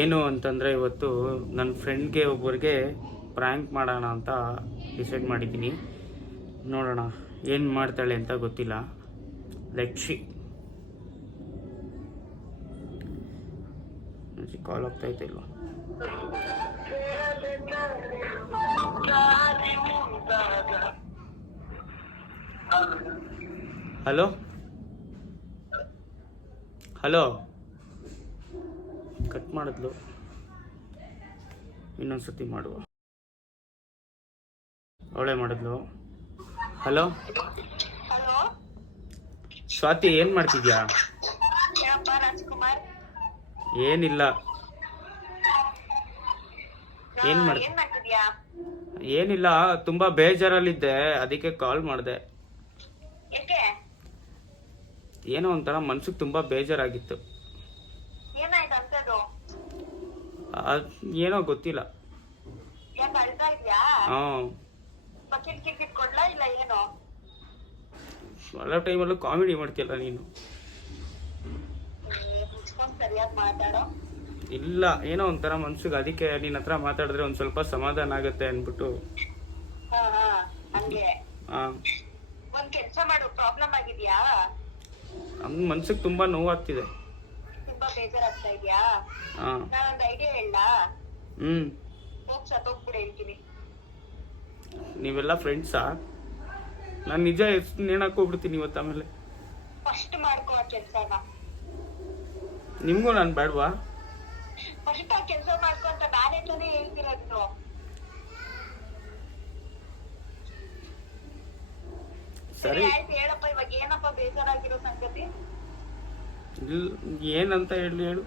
ಏನು ಅಂತಂದರೆ ಇವತ್ತು ನನ್ನ ಫ್ರೆಂಡ್ಗೆ ಒಬ್ಬರಿಗೆ ಪ್ರ್ಯಾಂಕ್ ಮಾಡೋಣ ಅಂತ ಡಿಸೈಡ್ ಮಾಡಿದ್ದೀನಿ. ನೋಡೋಣ, ಏನು ಮಾಡ್ತಾಳೆ ಅಂತ ಗೊತ್ತಿಲ್ಲ. ಲಕ್ಷಿ ಕಾಲ್ ಆಗ್ತಾ ಇಲ್ವಾ? ಹಲೋ ಹಲೋ ಕಟ್ ಮಾಡಿದ್ಲು. ಇನ್ನೊಂದ್ಸತಿ ಮಾಡುವ. ಅವಳೆ ಮಾಡಿದ್ಲು. ಹಲೋ? ಸ್ವಾತಿ ಏನು ಮಾಡ್ತಿದ್ಯಾ? ಏನಿಲ್ಲ. ಏನ್ ಮಾಡ್ತಿದ್ಯಾ? ಏನಿಲ್ಲ ತುಂಬಾ ಬೇಜಾರಲ್ಲಿದ್ದೆ. ಅದಕ್ಕೆ ಕಾಲ್ ಮಾಡಿದೆ. ಏನೋ ಒಂಥರ ಮನ್ಸಿಗೆ ತುಂಬಾ ಬೇಜಾರಾಗಿತ್ತು. ಏನೋ ಗೊತ್ತಿಲ್ಲ. ಹಾಂ. ಟೈಮಲ್ಲೂ ಕಾಮಿಡಿ ಮಾಡ್ತೀಯಲ್ಲ ನೀನು. ಇಲ್ಲ ಏನೋ ಒಂಥರ ಮನ್ಸಿಗೆ ಅದಕ್ಕೆ ನಿನ್ನ ಹತ್ರ ಮಾತಾಡಿದ್ರೆ ಒಂದು ಸ್ವಲ್ಪ ಸಮಾಧಾನ ಆಗುತ್ತೆ ಅಂದ್ಬಿಟ್ಟು. ಹಾ ಹಾ ಹಂಗೆ. ಹಾಂ. ಒಂದ್ ಕೆಲ್ಸ ಮಾಡು ಪ್ರಾಬ್ಲಮ್ ಆಗಿದ್ಯಾ? ನಮ್ಮ ಮನ್ಸಿಗೆ ತುಂಬಾ ನೋವಾಗ್ತಿದೆ. ತುಂಬಾ ಬೇಜಾರಾಗ್ತಾ ಇದ್ಯಾ? ಹಾಂ. ನಾನೊಂದ್ ಐಡಿಯಾ ಹೇಳ ಹ್ಮ್. ಹೋಗ್ ಸತ್ತೋಗ್ಬಿಡ ಹೇಳ್ತೀನಿ. ನೀವೆಲ್ಲ ಫ್ರೆಂಡ್ಸಾ ನಾನು ನಿಜ ಎಷ್ಟು ನೇಣಕ್ಕೆ ಹೋಗ್ಬಿಡ್ತೀನಿ ಇವತ್ತು ಆಮೇಲೆ. ಫಸ್ಟ್ ಮಾಡ್ಕೋ ಆ ಕೆಲ್ಸನ. ನಿಮಗೂ ನಾನು ಬೇಡವಾ? ಫಸ್ಟ್ ಆ ಕೆಲಸ ಮಾಡ್ಕೊ ಅಂತ ನಾನೇ ತಾನೇ ಹೇಳ್ತಿರೋದು. ಸರಿ. ಆಯ್ತು ಹೇಳಪ್ಪ ಇವಾಗ ಏನಪ್ಪ ಬೇಜಾರಾಗಿರೋ ಸಂಗತಿ? ಏನಂತ ಹೇಳಿ ಹೇಳು.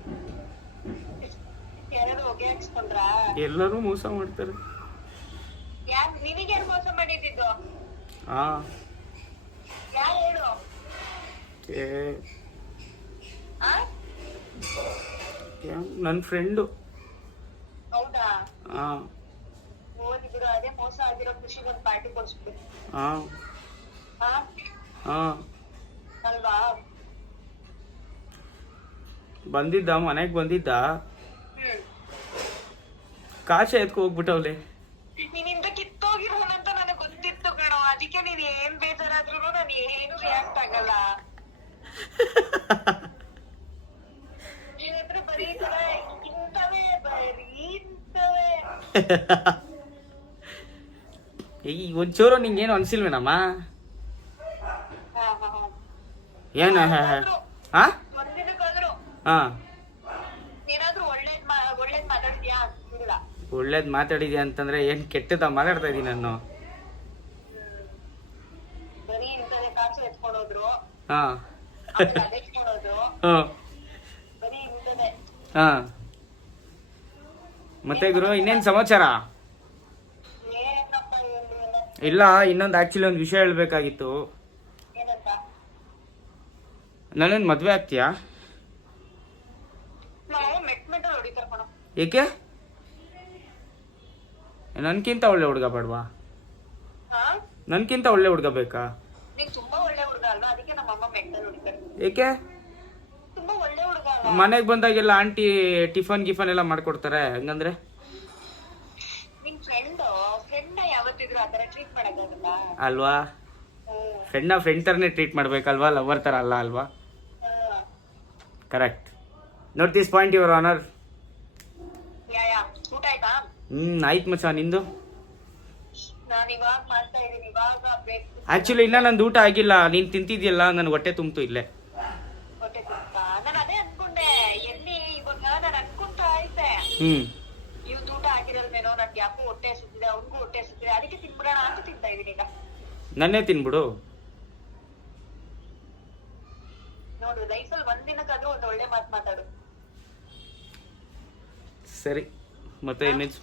ಎಲ್ಲರೂ ಮೋಸ ಮಾಡ್ತಾರೆ. ಹಾಂ ಯಾರು ಹೇಳು? ಏ. ಆ? ನನ್ನ ಫ್ರೆಂಡು. ಹೌದಾ? ಹಾ ಹಾ ಬಿಡು ಬಂದಿದ್ದ ಮನೆಗ್ ಬಂದಿದ್ದ? ಕಾಶ ಎತ್ಕೊ ಹೋಗ್ಬಿಟ್ಟವ್ಲೆ. ನೀನಿಂದ ಕಿತ್ತೋಗಿರೋನಂತ ನನಗೆ ಗೊತ್ತಿತ್ತು ಕಣೋ. ಅದಕ್ಕೆ ನೀನ್ ಏನ್ ಬೇಜಾರಾದ್ರೂ ನಾನು ಏನು ರಿಯಾಕ್ಟ್ ಆಗಲ್ಲ. ನಿನ್ ಹತ್ರ ಬರೀ ತರ ಇಂಥವೇ ಬರೀ ಇಂಥವೇ. ಈ ಒಂಚೂರು ನಿಂಗೇನು ಅನ್ಸಿಲ್ವೇನಮ್ಮ? ಹಾ ಹಾ ಹಾ. ಏನು? ಹಾಂ ಹಾಂ. ಒಳ್ಳೇದ್ ಮಾತಾಡಿದ್ಯಾ ಅಂತಂದ್ರೆ ಏನು ಕೆಟ್ಟದ ಮಾತಾಡ್ತಾ ಇದೀನಿ ನಾನು. ಹಾಂ. ಹಾಂ. ಮತ್ತೆ ಗುರು ಇನ್ನೇನ್ ಸಮಾಚಾರ? ಇಲ್ಲ ಇನ್ನೊಂದು ಆಕ್ಚುಲಿ ಒಂದು ವಿಷಯ ಹೇಳಬೇಕಾಗಿತ್ತು. ನಾನೇನು ಮದುವೆ ಆಗ್ತೀಯಾ? ಏಕೆ? ನನ್ಕಿಂತ ಒಳ್ಳೆ ಹುಡುಗ ಬೇಡವಾ? ನನ್ಕಿಂತ ಒಳ್ಳೆ ಹುಡುಗ ಬೇಕಾ? ಏಕೆ? ಮನೆಗೆ ಬಂದಾಗೆಲ್ಲ ಆಂಟಿ ಟಿಫನ್ ಗಿಫನ್ ಎಲ್ಲ ಮಾಡ್ಕೊಡ್ತಾರೆ ಹಂಗಂದ್ರೆ? ಅಲ್ವಾ? ಫ್ರೆಂಡ್ನ ಫ್ರೆಂಡ್ ಥರನೇ ಟ್ರೀಟ್ ಮಾಡ್ಬೇಕಲ್ವಾ? ಲವರ್ ಥರ ಅಲ್ಲ ಅಲ್ವಾ? Correct note this point your honour ಹ್ಞೂ ಆಯ್ತು ಮಚ್ಚ ನಿಂದು? ಆಕ್ಚುಲಿ ಇನ್ನೂ ನಂದು ಊಟ ಆಗಿಲ್ಲ. ನೀನು ತಿಂತಿದ್ಯಲ್ಲ ನನ್ ಹೊಟ್ಟೆ ತುಂಬ್ತು ಇಲ್ಲೇ. ಈಗ. ನನ್ನೇ ತಿನ್ಬಿಡು. ನೋಡು ಲೈಫಲ್ಲಿ ಒಂದಿನಕ್ಕಾದ್ರೂ ಒಂದು ಒಳ್ಳೆ ಮಾತು ಮಾತಾಡು. ಸರಿ. ಮತ್ತೆ ಇನ್ನೇನು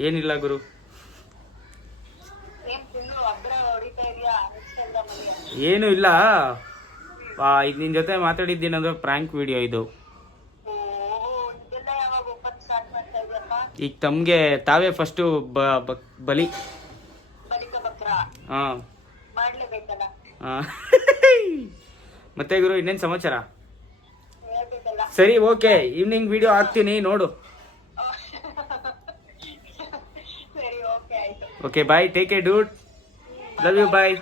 ಏನಿಲ್ಲ ಗುರು. ಏನು ಇಲ್ಲ. ಇದು ನಿನ್ನ ಜೊತೆ ಮಾತಾಡಿದ್ದೀನಂದ್ರೆ ಪ್ರ್ಯಾಂಕ್ ವಿಡಿಯೋ ಇದು. ಈಗ ತಮಗೆ ತಾವೇ ಫಸ್ಟು ಬಲಿ. ಹಾ. ಹಾಂ. ಮತ್ತೆ ಗುರು ಇನ್ನೇನು ಸಮಾಚಾರ? ಸರಿ ಓಕೆ. ಈವ್ನಿಂಗ್ ವಿಡಿಯೋ ಹಾಕ್ತೀನಿ ನೋಡು. Okay bye take a doubt love you bye